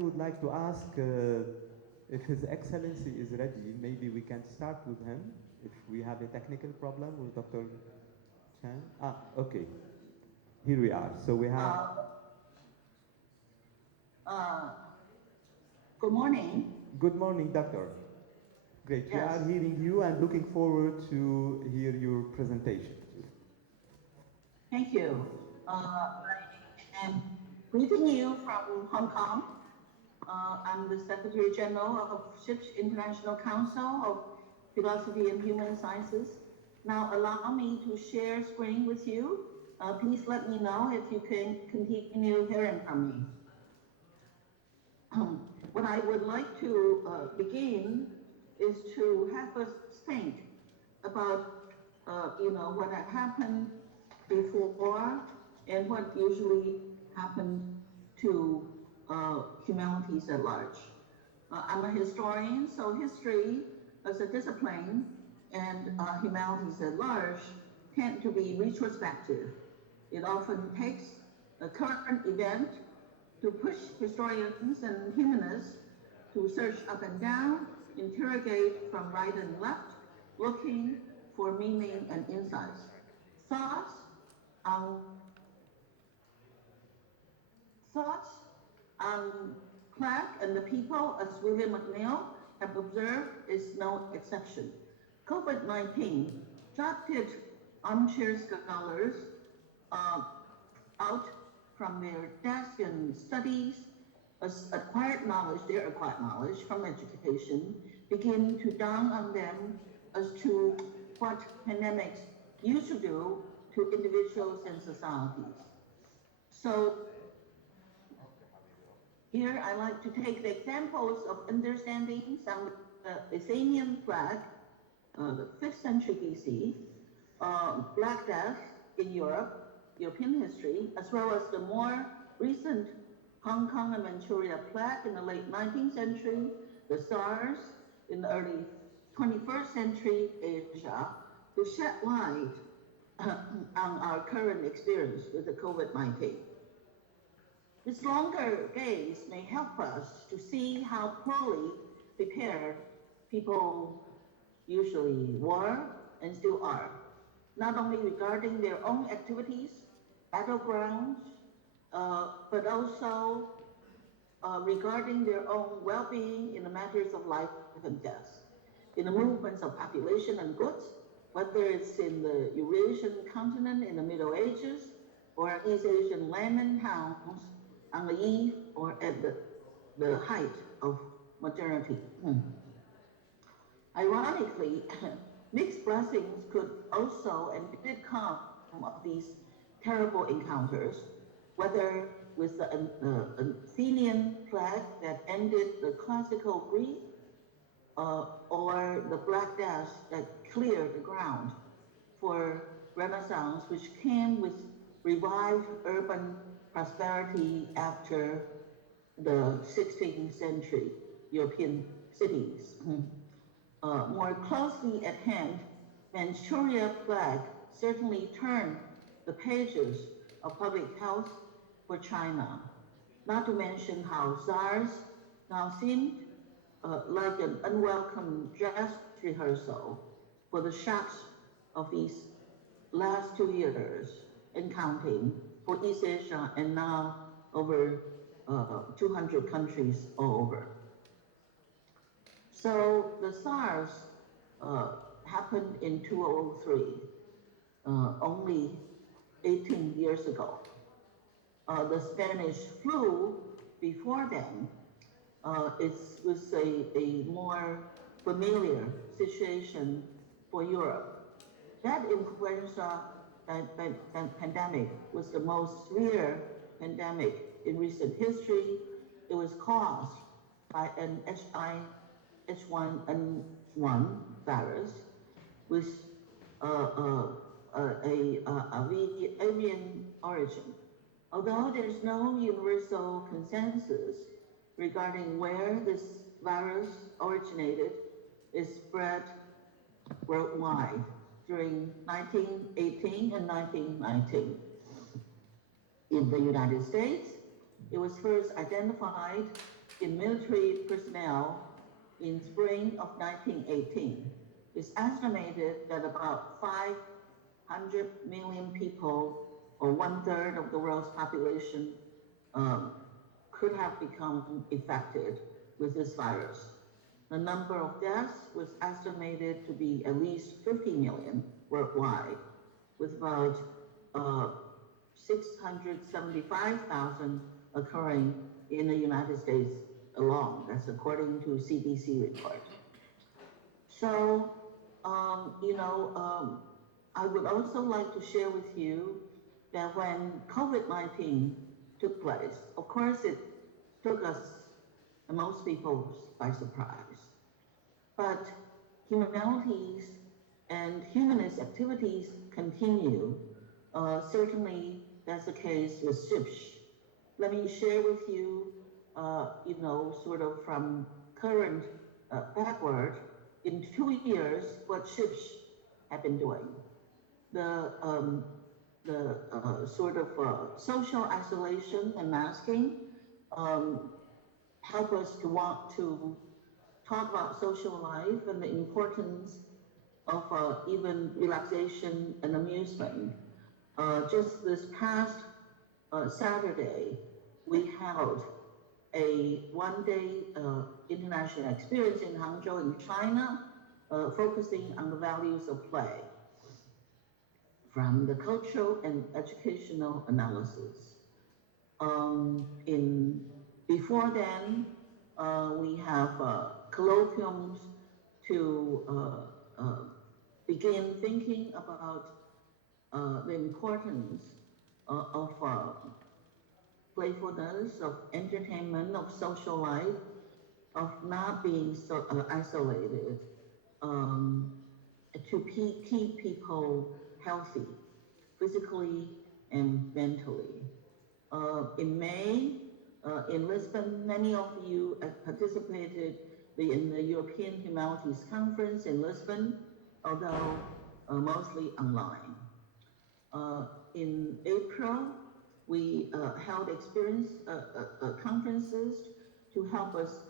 would like to ask if His Excellency is ready. Maybe we can start with him if we have a technical problem with Dr. Chen. Okay. Here we are. So we have... Good morning. Good morning, Doctor. Great. Yes. We are hearing you and looking forward to hear your presentation. Thank you. I am greeting you from Hong Kong. I'm the Secretary General of CISH International Council of Philosophy and Human Sciences. Now allow me to share screen with you. Please let me know if you can continue hearing from me. What I would like to begin is to have us think about what had happened before and what usually happened to humanities at large. I'm a historian, so history as a discipline and humanities at large tend to be retrospective. It often takes a current event to push historians and humanists to search up and down, interrogate from right and left, looking for meaning and insights. Thoughts on Clark and the people, as William McNeill have observed, is no exception. COVID-19 jolted armchair scholars out from their desk and studies as acquired knowledge, their acquired knowledge from education, begin to dawn on them as to what pandemics used to do to individuals and societies. So here I like to take the examples of understanding some Athenian flag, the 5th century BC, Black Death in Europe, European history, as well as the more recent Hong Kong and Manchuria plague in the late 19th century, the SARS in the early 21st century Asia, to shed light on our current experience with the COVID-19. This longer gaze may help us to see how poorly prepared people usually were and still are, not only regarding their own activities, battlegrounds, but also regarding their own well-being in the matters of life and death, in the movements of population and goods, whether it's in the Eurasian continent in the Middle Ages, or East Asian land and towns on the eve or at the height of modernity. Ironically, mixed blessings could also and did come of these terrible encounters, whether with the Athenian plague that ended the classical Greek, or the Black Death that cleared the ground for Renaissance, which came with revived urban prosperity after the 16th century European cities. More closely at hand, Manchuria plague certainly turned the pages of public health for China, not to mention how SARS now seemed like an unwelcome dress rehearsal for the shocks of these last 2 years and counting for East Asia and now over 200 countries all over. So the SARS happened in 2003, only 18 years ago. The Spanish flu before then was a more familiar situation for Europe. That influenza pandemic was the most severe pandemic in recent history. It was caused by an H1N1 virus with avian origin. Although there's no universal consensus regarding where this virus originated, it spread worldwide during 1918 and 1919. In the United States, it was first identified in military personnel in spring of 1918. It's estimated that about 500 million people, or 1/3 of the world's population, could have become infected with this virus. The number of deaths was estimated to be at least 50 million worldwide, with about 675,000 occurring in the United States alone. That's according to CDC report. So, I would also like to share with you that when COVID-19 took place, of course it took us and most people by surprise. But humanities and humanist activities continue. Certainly that's the case with CISH. Let me share with you, sort of from current backward, in 2 years, what CISH have been doing. The sort of social isolation and masking help us to want to talk about social life and the importance of even relaxation and amusement. Just this past Saturday, we held a one-day international experience in Hangzhou in China, focusing on the values of play from the cultural and educational analysis. Before then, we have colloquiums to begin thinking about the importance of playfulness, of entertainment, of social life, of not being so isolated, to keep people healthy, physically and mentally. In May, in Lisbon, many of you participated in the European Humanities Conference in Lisbon, although mostly online. In April, we held conferences to help us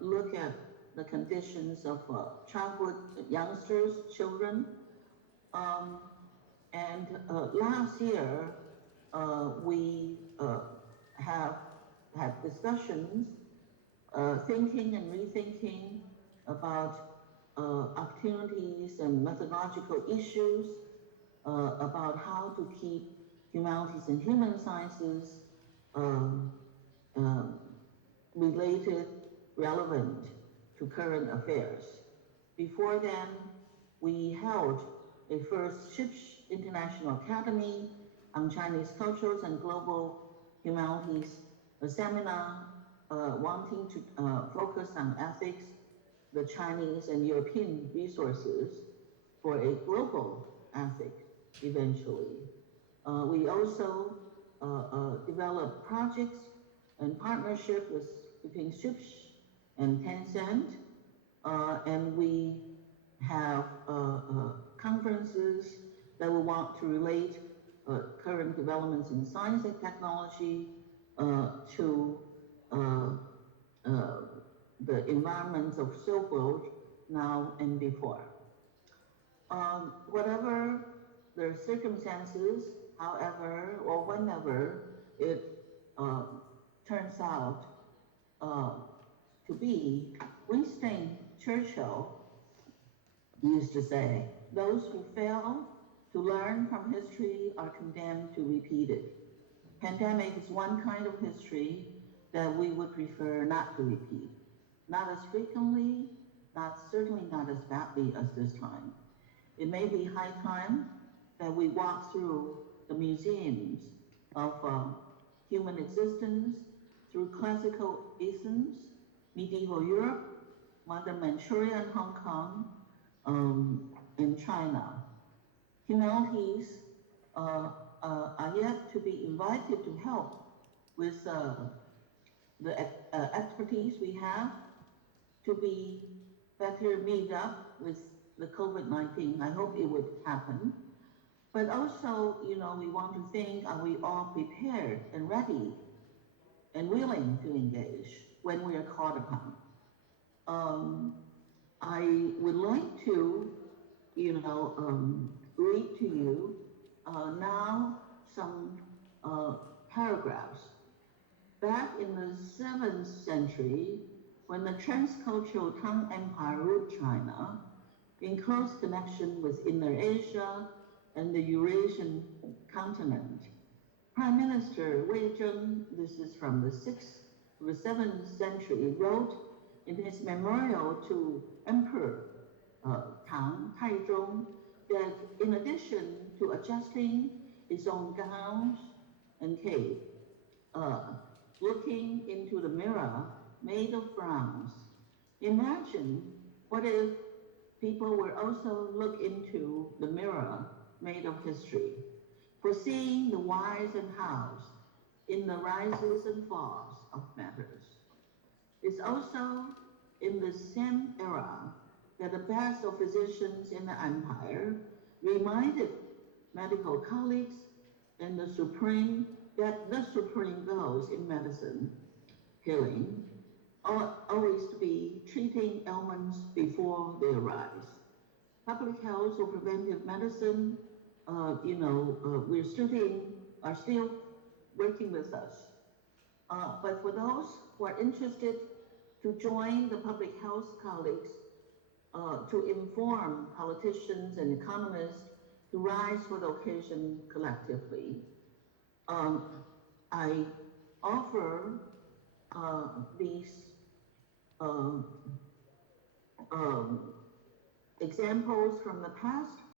look at the conditions of childhood youngsters, children. And last year, we have had discussions, thinking and rethinking about opportunities and methodological issues, about how to keep humanities and human sciences related, relevant to current affairs. Before then, we held a first CISH International Academy on Chinese Cultures and Global Humanities, a seminar wanting to focus on ethics, the Chinese and European resources for a global ethic eventually. We also developed projects and partnership between CISH and Tencent, and we have conferences that we want to relate current developments in science and technology to the environments of Silk Road now and before. Whatever the circumstances, however or whenever it turns out to be, Winston Churchill used to say, those who fail to learn from history are condemned to repeat it. Pandemic is one kind of history that we would prefer not to repeat. Not as frequently, certainly not as badly as this time. It may be high time that we walk through the museums of human existence, through classical Athens, medieval Europe, modern Manchuria and Hong Kong, and China. Humanities are yet to be invited to help with the expertise we have to be better meet up with the COVID-19. I hope it would happen. But also, we want to think, are we all prepared and ready and willing to engage? when we are called upon. I would like to, read to you now some paragraphs. Back in the 7th century, when the transcultural Tang Empire ruled China, in close connection with Inner Asia and the Eurasian continent, Prime Minister Wei Zheng, this is from the 7th century, wrote in his memorial to Emperor Tang Taizong that in addition to adjusting his own gowns and cape, looking into the mirror made of bronze, imagine what if people were also look into the mirror made of history, foreseeing the whys and hows in the rises and falls of matters. It's also in the same era that the best of physicians in the empire reminded medical colleagues and the supreme goals in medicine, healing, ought always to be treating ailments before they arise. Public health or preventive medicine, are still working with us. But for those who are interested to join the public health colleagues to inform politicians and economists to rise for the occasion collectively, I offer these examples from the past